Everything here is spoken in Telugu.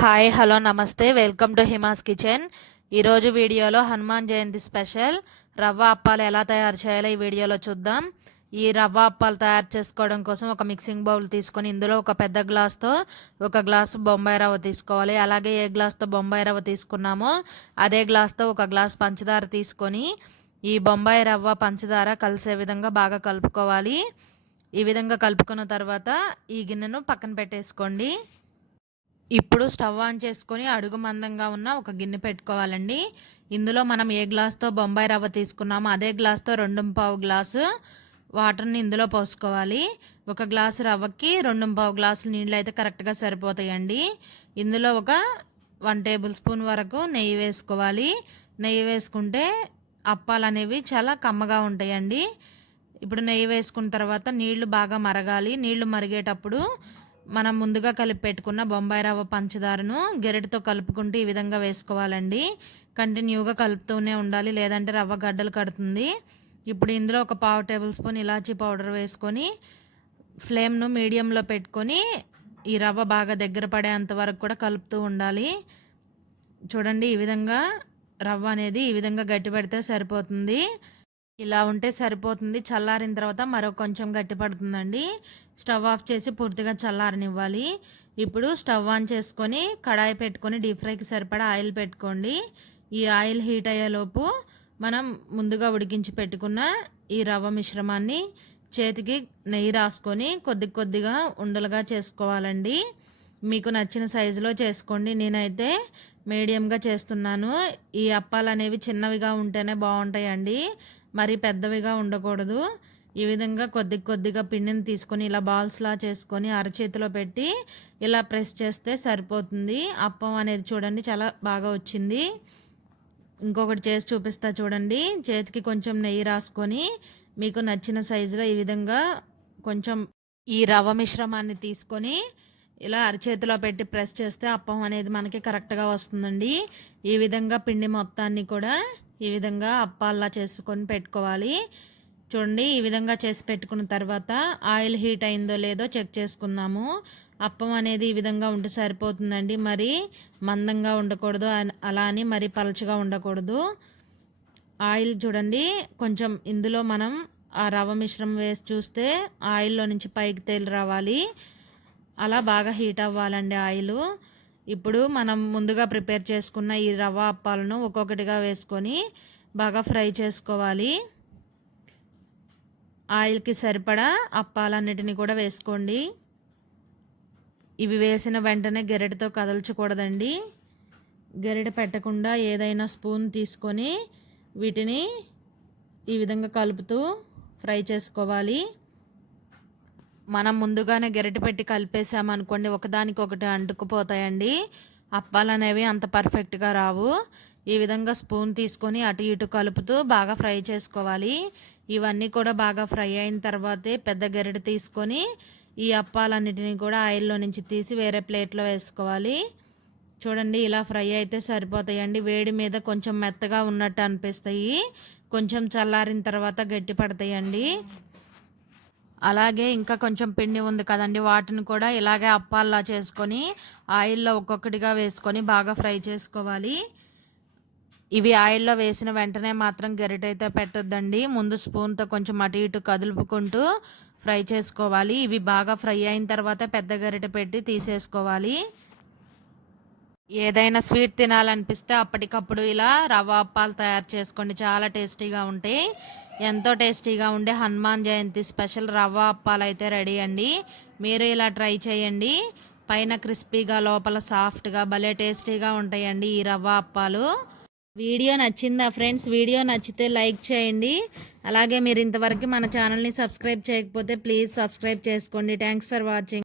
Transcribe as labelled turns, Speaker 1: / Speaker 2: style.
Speaker 1: హాయ్ హలో నమస్తే వెల్కమ్ టు హిమాస్ కిచెన్ ఈరోజు వీడియోలో హనుమాన్ జయంతి స్పెషల్. రవ్వ అప్పాలు ఎలా తయారు చేయాలో ఈ వీడియోలో చూద్దాం. ఈ రవ్వ అప్పాలు తయారు చేసుకోవడం కోసం ఒక మిక్సింగ్ బౌల్ తీసుకొని ఇందులో ఒక పెద్ద గ్లాస్తో ఒక గ్లాసు బొంబాయి రవ్వ తీసుకోవాలి. అలాగే ఏ గ్లాస్తో బొంబాయి రవ్వ తీసుకున్నామో అదే గ్లాస్తో ఒక గ్లాస్ పంచదార తీసుకొని ఈ బొంబాయి రవ్వ పంచదార కలిసే విధంగా బాగా కలుపుకోవాలి. ఈ విధంగా కలుపుకున్న తర్వాత ఈ గిన్నెను పక్కన పెట్టేసుకోండి. ఇప్పుడు స్టవ్ ఆన్ చేసుకొని అడుగు మందంగా ఉన్న ఒక గిన్నె పెట్టుకోవాలండి. ఇందులో మనం ఏ గ్లాస్తో బొంబాయి రవ్వ తీసుకున్నామో అదే గ్లాస్తో రెండు పావు గ్లాసు వాటర్ని ఇందులో పోసుకోవాలి. ఒక గ్లాసు రవ్వకి రెండు పావు గ్లాసులు నీళ్ళు అయితే కరెక్ట్గా సరిపోతాయండి. ఇందులో ఒక వన్ టేబుల్ స్పూన్ వరకు నెయ్యి వేసుకోవాలి. నెయ్యి వేసుకుంటే అప్పాలు అనేవి చాలా కమ్మగా ఉంటాయండి. ఇప్పుడు నెయ్యి వేసుకున్న తర్వాత నీళ్ళు బాగా మరగాలి. నీళ్ళు మరిగేటప్పుడు మనం ముందుగా కలిపి పెట్టుకున్న బొంబాయి రవ్వ పంచదారను గెరటితో కలుపుకుంటూ ఈ విధంగా వేసుకోవాలండి. కంటిన్యూగా కలుపుతూనే ఉండాలి లేదంటే రవ్వ గడ్డలు కడుతుంది. ఇప్పుడు ఇందులో ఒక పావు టేబుల్ స్పూన్ ఇలాచీ పౌడర్ వేసుకొని ఫ్లేమ్ను మీడియంలో పెట్టుకొని ఈ రవ్వ బాగా దగ్గర పడేంత వరకు కూడా కలుపుతూ ఉండాలి. చూడండి ఈ విధంగా రవ్వ అనేది ఈ విధంగా గట్టి పెడితే సరిపోతుంది. ఇలా ఉంటే సరిపోతుంది. చల్లారిన తర్వాత మరో కొంచెం గట్టి పడుతుందండి. స్టవ్ ఆఫ్ చేసి పూర్తిగా చల్లారనివ్వాలి. ఇప్పుడు స్టవ్ ఆన్ చేసుకొని కడాయి పెట్టుకొని డీప్ ఫ్రైకి సరిపడా ఆయిల్ పెట్టుకోండి. ఈ ఆయిల్ హీట్ అయ్యేలోపు మనం ముందుగా ఉడికించి పెట్టుకున్న ఈ రవ్వ మిశ్రమాన్ని చేతికి నెయ్యి రాసుకొని కొద్ది కొద్దిగా ఉండలుగా చేసుకోవాలండి. మీకు నచ్చిన సైజులో చేసుకోండి. నేనైతే మీడియంగా చేస్తున్నాను. ఈ అప్పాలు అనేవి చిన్నవిగా ఉంటేనే బాగుంటాయండి. మరి పెద్దవిగా ఉండకూడదు. ఈ విధంగా కొద్ది కొద్దిగా పిండిని తీసుకొని ఇలా బాల్స్లా చేసుకొని అరచేతిలో పెట్టి ఇలా ప్రెస్ చేస్తే సరిపోతుంది. అప్పం అనేది చూడండి చాలా బాగా వచ్చింది. ఇంకొకటి చేసి చూపిస్తా చూడండి. చేతికి కొంచెం నెయ్యి రాసుకొని మీకు నచ్చిన సైజులో ఈ విధంగా కొంచెం ఈ రవ్వ మిశ్రమాన్ని తీసుకొని ఇలా అరచేతిలో పెట్టి ప్రెస్ చేస్తే అప్పం అనేది మనకి కరెక్ట్గా వస్తుందండి. ఈ విధంగా పిండి మొత్తాన్ని కూడా ఈ విధంగా అప్పాల్లా చేసుకొని పెట్టుకోవాలి. చూడండి ఈ విధంగా చేసి పెట్టుకున్న తర్వాత ఆయిల్ హీట్ అయిందో లేదో చెక్ చేసుకున్నాము అప్పం అనేది ఈ విధంగా ఉంటే సరిపోతుందండి. మరి మందంగా ఉండకూడదు అలా అని మరి పలచగా ఉండకూడదు. ఆయిల్ చూడండి కొంచెం ఇందులో మనం ఆ రవ్వ మిశ్రమం వేసి చూస్తే ఆయిల్లో నుంచి పైకి తేలి రావాలి. అలా బాగా హీట్ అవ్వాలండి ఆయిల్. ఇప్పుడు మనం ముందుగా ప్రిపేర్ చేసుకున్న ఈ రవ్వ అప్పాలను ఒక్కొక్కటిగా వేసుకొని బాగా ఫ్రై చేసుకోవాలి. ఆయిల్కి సరిపడా అప్పాలన్నిటిని కూడా వేసుకోండి. ఇవి వేసిన వెంటనే గెరెటతో కదల్చకూడదండి. గెరెట పెట్టకుండా ఏదైనా స్పూన్ తీసుకొని వీటిని ఈ విధంగా కలుపుతూ ఫ్రై చేసుకోవాలి. మనం ముందుగానే గెరటి పెట్టి కలిపేసామనుకోండి ఒకదానికి ఒకటి అంటుకుపోతాయండి. అప్పాలు అనేవి అంత పర్ఫెక్ట్గా రావు. ఈ విధంగా స్పూన్ తీసుకొని అటు ఇటు కలుపుతూ బాగా ఫ్రై చేసుకోవాలి. ఇవన్నీ కూడా బాగా ఫ్రై అయిన తర్వాతే పెద్ద గెరటి తీసుకొని ఈ అప్పాలన్నిటిని కూడా ఆయిల్లో నుంచి తీసి వేరే ప్లేట్లో వేసుకోవాలి. చూడండి ఇలా ఫ్రై అయితే సరిపోతాయండి. వేడి మీద కొంచెం మెత్తగా ఉన్నట్టు అనిపిస్తాయి. కొంచెం చల్లారిన తర్వాత గట్టి పడతాయండి. అలాగే ఇంకా కొంచెం పిండి ఉంది కదండి వాటిని కూడా ఇలాగే అప్పాల్లా చేసుకొని ఆయిల్లో ఒక్కొక్కటిగా వేసుకొని బాగా ఫ్రై చేసుకోవాలి. ఇవి ఆయిల్లో వేసిన వెంటనే మాత్రం గరిటైతే పెట్టొద్దండి. ముందు స్పూన్తో కొంచెం అటు ఇటు కదులుపుకుంటూ ఫ్రై చేసుకోవాలి. ఇవి బాగా ఫ్రై అయిన తర్వాత పెద్ద గరిటె పెట్టి తీసేసుకోవాలి. ఏదైనా స్వీట్ తినాలనిపిస్తే అప్పటికప్పుడు ఇలా రవ్వ అప్పాలు తయారు చేసుకోండి. చాలా టేస్టీగా ఉంటాయి. ఎంతో టేస్టీగా ఉండే హనుమాన్ జయంతి స్పెషల్ రవ్వ అప్పాలు అయితే రెడీ అండి. మీరు ఇలా ట్రై చేయండి. పైన క్రిస్పీగా లోపల సాఫ్ట్గా భలే టేస్టీగా ఉంటాయండి ఈ రవ్వ అప్పాలు. వీడియో నచ్చిందా ఫ్రెండ్స్? వీడియో నచ్చితే లైక్ చేయండి. అలాగే మీరు ఇంతవరకు మన ఛానల్ని సబ్స్క్రైబ్ చేయకపోతే ప్లీజ్ సబ్స్క్రైబ్ చేసుకోండి. Thanks for watching.